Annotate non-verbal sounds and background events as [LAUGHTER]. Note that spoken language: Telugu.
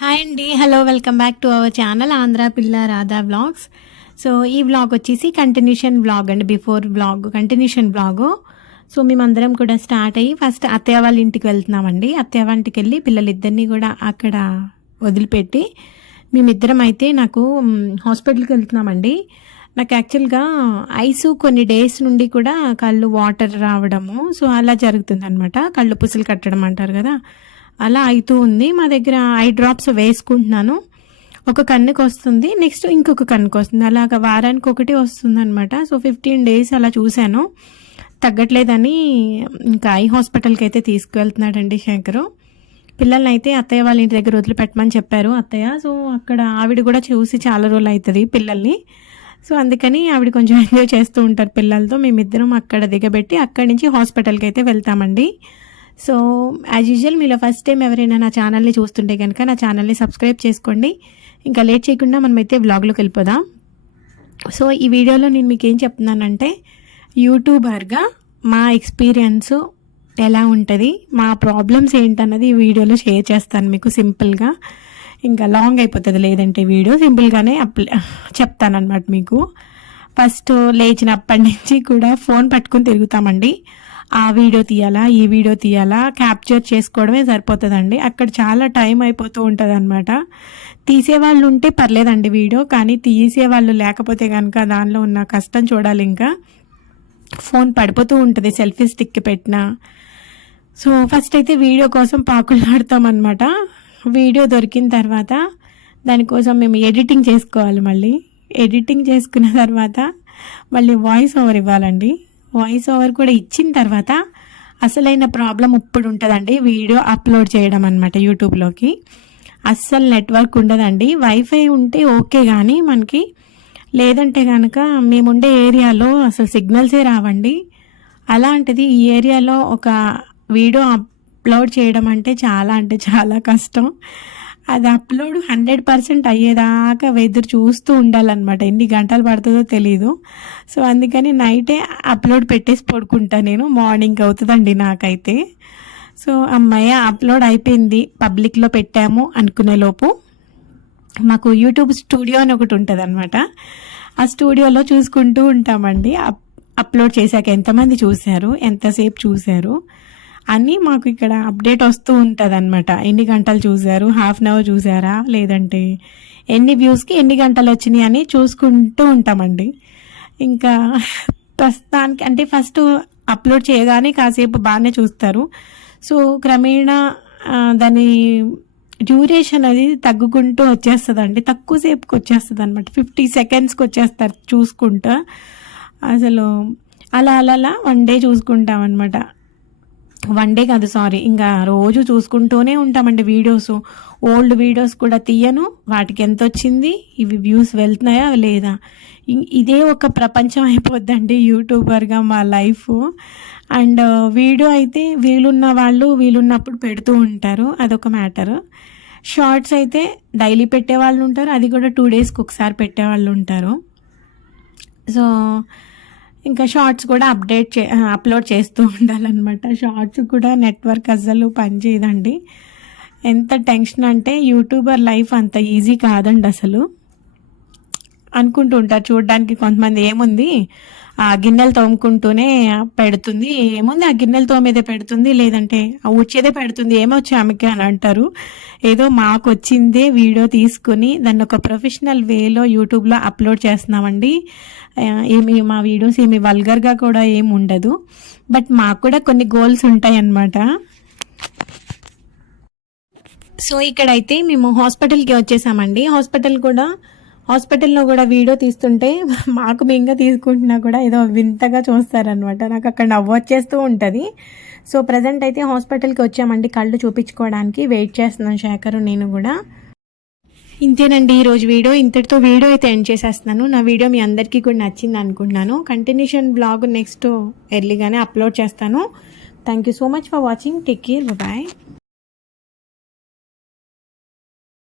హాయ్ అండి hello welcome back to our channel Andhra పిల్ల రాధా బ్లాగ్స్ సో ఈ వ్లాగ్ వచ్చేసి కంటిన్యూషన్ వ్లాగ్ అండి before blog continuation blog so మేమందరం కూడా స్టార్ట్ అయ్యి ఫస్ట్ అత్తయ్య వాళ్ళ ఇంటికి వెళ్తున్నామండి అత్తయ్య వాళ్ళ ఇంటికి వెళ్ళి పిల్లలిద్దరినీ కూడా అక్కడ వదిలిపెట్టి మేమిద్దరం అయితే నాకు హాస్పిటల్కి వెళ్తున్నామండి నాకు యాక్చువల్గా ఐసు కొన్ని డేస్ నుండి కూడా కళ్ళు వాటర్ రావడము సో అలా జరుగుతుంది అనమాట కళ్ళు పుసులు కట్టడం అంటారు కదా. అలా అవుతూ ఉంది. మా దగ్గర ఐ డ్రాప్స్ వేసుకుంటున్నాను. ఒక కన్నుకు వస్తుంది. నెక్స్ట్ ఇంకొక కన్నుకు వస్తుంది. అలాగ వారానికి ఒకటి వస్తుంది అనమాట సో ఫిఫ్టీన్ డేస్ అలా చూశాను. తగ్గట్లేదని ఇంకా ఐ హాస్పిటల్కి అయితే తీసుకువెళ్తున్నాడండి శంకరు. పిల్లల్ని అయితే అత్తయ్య వాళ్ళ ఇంటి దగ్గర వదిలిపెట్టమని చెప్పారు అత్తయ్య. సో అక్కడ ఆవిడ కూడా చూసి చాలా రోజులు అవుతుంది పిల్లల్ని. సో అందుకని ఆవిడ కొంచెం [LAUGHS] ఎంజాయ్ చేస్తూ ఉంటారు పిల్లలతో. మేమిద్దరం అక్కడ దిగబెట్టి అక్కడి నుంచి హాస్పిటల్కి అయితే వెళ్తామండి. సో యాజ్ యూజువల్ మీలో ఫస్ట్ టైం ఎవరైనా నా ఛానల్ని చూస్తుంటే కనుక నా ఛానల్ని సబ్స్క్రైబ్ చేసుకోండి. ఇంకా లేట్ చేయకుండా మనమైతే వ్లాగ్లోకి వెళ్ళిపోదాం. సో ఈ వీడియోలో నేను మీకు ఏం చెప్తున్నానంటే యూట్యూబర్గా మా ఎక్స్పీరియన్స్ ఎలా ఉంటుంది మా ప్రాబ్లమ్స్ ఏంటన్నది ఈ వీడియోలో షేర్ చేస్తాను మీకు సింపుల్గా. ఇంకా లాంగ్ అయిపోతుంది లేదంటే వీడియో సింపుల్గానే అప్ల చెప్తానమాట మీకు. ఫస్ట్ లేచినప్పటి నుంచి కూడా ఫోన్ పట్టుకుని తిరుగుతామండి. ఆ వీడియో తీయాలా ఈ వీడియో తీయాలా క్యాప్చర్ చేసుకోవడమే సరిపోతుందండి. అక్కడ చాలా టైం అయిపోతూ ఉంటుంది అనమాట తీసేవాళ్ళు ఉంటే పర్లేదండి వీడియో కానీ తీసేవాళ్ళు లేకపోతే కనుక దానిలో ఉన్న కష్టం చూడాలి ఇంకా. ఫోన్ పడిపోతూ ఉంటుంది సెల్ఫీ స్టిక్ పెట్టిన. సో ఫస్ట్ అయితే వీడియో కోసం పాకులాడతాం అనమాట వీడియో దొరికిన తర్వాత దానికోసం మేము ఎడిటింగ్ చేసుకోవాలి మళ్ళీ. ఎడిటింగ్ చేసుకున్న తర్వాత మళ్ళీ వాయిస్ ఓవర్ ఇవ్వాలండి. వాయిస్ ఓవర్ కూడా ఇచ్చిన తర్వాత అసలైన ప్రాబ్లం ఇప్పుడు ఉంటుందండి. వీడియో అప్లోడ్ చేయడం అనమాట యూట్యూబ్లోకి. అస్సలు నెట్వర్క్ ఉండదండి. వైఫై ఉంటే ఓకే కానీ మనకి లేదంటే కనుక మేముండే ఏరియాలో అసలు సిగ్నల్సే రావండి. అలాంటిది ఈ ఏరియాలో ఒక వీడియో అప్లోడ్ చేయడం అంటే చాలా అంటే చాలా కష్టం. అది అప్లోడ్ హండ్రెడ్ పర్సెంట్ అయ్యేదాకా ఎదురు చూస్తూ ఉండాలన్నమాట. ఎన్ని గంటలు పడుతుందో తెలీదు. సో అందుకని నైటే అప్లోడ్ పెట్టేసి పడుకుంటా నేను. మార్నింగ్ అవుతుందండి నాకైతే. సో అమ్మాయి అప్లోడ్ అయిపోయింది. పబ్లిక్లో పెట్టాము అనుకునే లోపు. మాకు యూట్యూబ్ స్టూడియో అని ఒకటి ఉంటుంది అనమాట ఆ స్టూడియోలో చూసుకుంటూ ఉంటామండి. అప్ అప్లోడ్ చేశాక ఎంతమంది చూశారు? ఎంతసేపు చూశారు? అని మాకు ఇక్కడ అప్డేట్ వస్తూ ఉంటుంది అనమాట ఎన్ని గంటలు చూశారు? హాఫ్ అన్ అవర్ చూసారా లేదంటే ఎన్ని వ్యూస్కి ఎన్ని గంటలు వచ్చినాయి అని చూసుకుంటూ ఉంటామండి. ఇంకా ప్రస్తుతానికి అంటే ఫస్ట్ అప్లోడ్ చేయగానే కాసేపు బాగానే చూస్తారు. సో క్రమేణా దాని డ్యూరేషన్ అది తగ్గుకుంటూ వచ్చేస్తుంది అండి తక్కువసేపుకి వచ్చేస్తుంది అనమాట ఫిఫ్టీ సెకండ్స్కి వచ్చేస్తారు చూసుకుంటా. అసలు అలా అలా అలా వన్ డే చూసుకుంటాం అనమాట వన్ డే కాదు సారీ. ఇంకా రోజు చూసుకుంటూనే ఉంటామండి వీడియోస్. ఓల్డ్ వీడియోస్ కూడా తీయను. వాటికి ఎంత వచ్చింది? ఇవి వ్యూస్ వెళ్తున్నాయా లేదా? ఇదే ఒక ప్రపంచం అయిపోద్దండి యూట్యూబర్గా మా లైఫ్. అండ్ వీడియో అయితే వీలున్న వాళ్ళు వీలున్నప్పుడు పెడుతూ ఉంటారు. అదొక మ్యాటర్. షార్ట్స్ అయితే డైలీ పెట్టే వాళ్ళు ఉంటారు. అది కూడా టూ డేస్కి ఒకసారి పెట్టే వాళ్ళు ఉంటారు. సో ఇంకా షార్ట్స్ కూడా అప్డేట్ చే అప్లోడ్ చేస్తూ ఉండాలన్నమాట. షార్ట్స్ కూడా నెట్వర్క్ అస్సలు పనిచేయదండి. ఎంత టెన్షన్ అంటే యూట్యూబర్ లైఫ్ అంత ఈజీ కాదండి అసలు. అనుకుంటూ ఉంటారు చూడడానికి కొంతమంది ఏముంది? ఆ గిన్నెలు తోముకుంటూనే పెడుతుంది. ఏముంది ఆ గిన్నెలు తోమేదే పెడుతుంది లేదంటే ఆ ఊడ్చేదే పెడుతుంది ఏమొచ్చి ఆమెకి అని అంటారు. ఏదో మాకు వచ్చిందే వీడియో తీసుకుని దాన్ని ఒక ప్రొఫెషనల్ వేలో యూట్యూబ్లో అప్లోడ్ చేస్తున్నామండి. ఏమి మా వీడియోస్ ఏమి వల్గర్గా కూడా ఏమి ఉండదు. బట్ మాకు కూడా కొన్ని గోల్స్ ఉంటాయి అన్నమాట సో ఇక్కడైతే మేము హాస్పిటల్కి వచ్చేసామండి. హాస్పిటల్ కూడా హాస్పిటల్లో కూడా వీడియో తీస్తుంటే [LAUGHS] మాకు మేంగా తీసుకుంటున్నా కూడా ఏదో వింతగా చూస్తారనమాట నాకు అక్కడ నవ్వొచ్చేస్తూ ఉంటుంది. సో ప్రజెంట్ అయితే హాస్పిటల్కి వచ్చామండి. కళ్ళు చూపించుకోవడానికి వెయిట్ చేస్తున్నాను శేఖర్ నేను కూడా. ఇంతేనండి ఈరోజు వీడియో. ఇంతటితో వీడియో అయితే ఎండ్ చేసేస్తున్నాను. నా వీడియో మీ అందరికీ కూడా నచ్చింది అనుకుంటున్నాను. కంటిన్యూషన్ బ్లాగ్ నెక్స్ట్ ఎర్లీగానే అప్లోడ్ చేస్తాను. Thank you so much for watching take care bye